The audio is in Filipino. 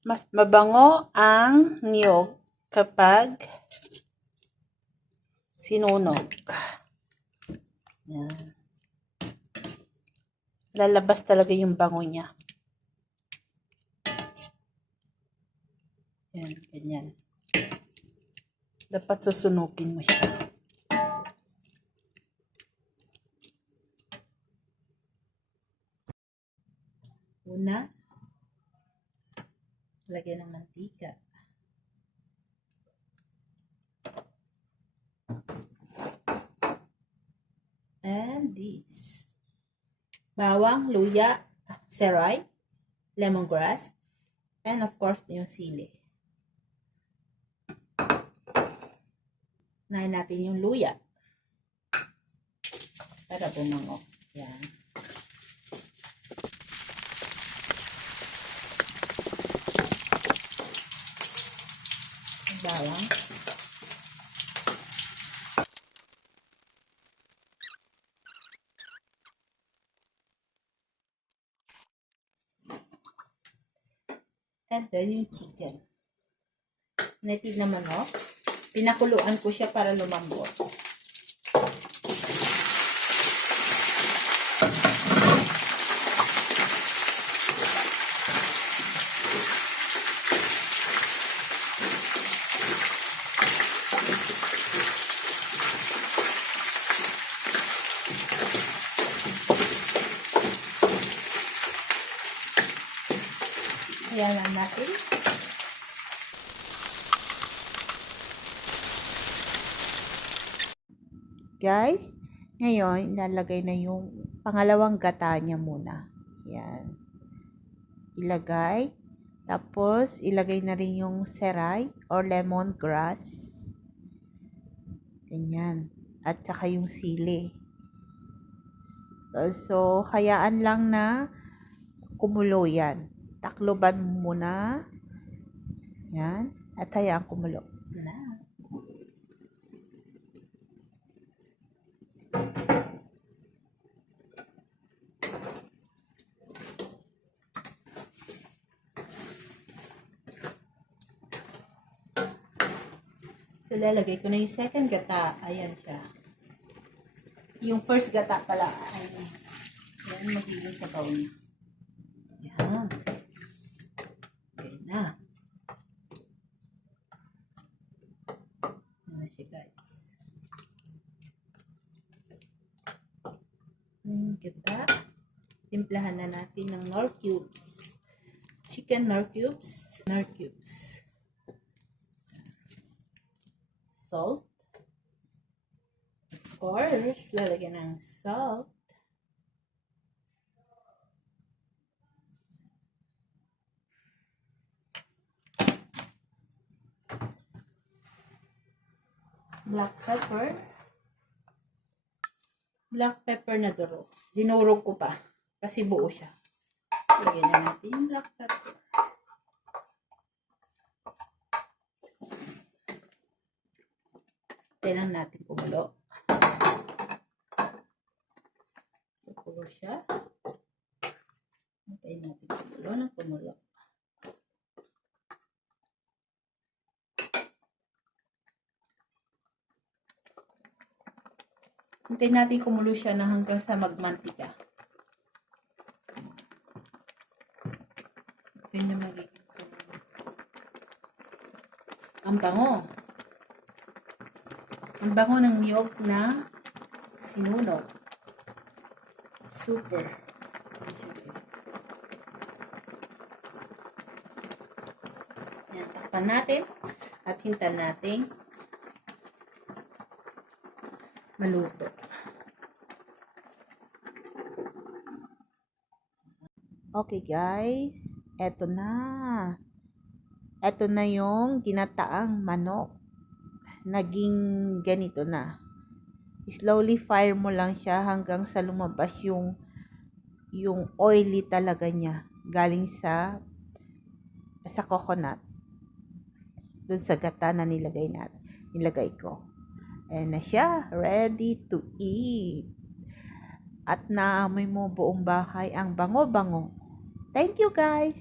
Mas mabango ang niyog kapag sinunog. Yan. Lalabas talaga yung bango niya. Yan, ganyan. Dapat susunugin mo siya. Una, lagyan ng mantika. And this. Bawang, luya, seray, lemongrass, and of course, yung sili. Nahin natin yung luya. Para bumango. Yan. Bawang. And then yung chicken. Native na manok. Pinakuluan ko siya para lumambot. Ayan lang natin. Guys, ngayon, ilalagay na yung pangalawang gata niya muna. Yan. Ilagay. Tapos, ilagay na rin yung seray or lemongrass. Ganyan. At saka yung sili. So, hayaan lang na kumulo yan. Takloban muna. Yan. At hayaan kumulo. Na. So, lalagay ko na yung second gata. Ayan siya. Yung first gata pala. Ay, yan, magiging sabaw niya. Yan. Na. Yan na siya, guys. Yung gata. Timplahan na natin ng nor cubes. Chicken nor cubes. Nor cubes. Salt. Of course, lalagyan ng salt. Black pepper. Black pepper na duro. Dinurog ko pa. Kasi buo siya. Lagyan na natin yung black pepper. Hintay natin kumulo. Kumulo siya. Hintay natin kumulo ng kumulo. Hintay natin kumulo siya na hanggang sa magmantika. Ganyan magiging kumulo. Ang bango. Ang bango ng niyog na sinunog. Super. Yan, takpan natin at hintan natin maluto. Okay guys, eto na. Eto na yung ginataang manok naging ganito na. Slowly fire mo lang siya hanggang sa lumabas yung yung oily talaga niya galing sa sa coconut. Doon sa gata na nilagay na nilagay ko. Ayan na siya, ready to eat. At naamoy mo buong bahay ang bango-bango. Thank you guys!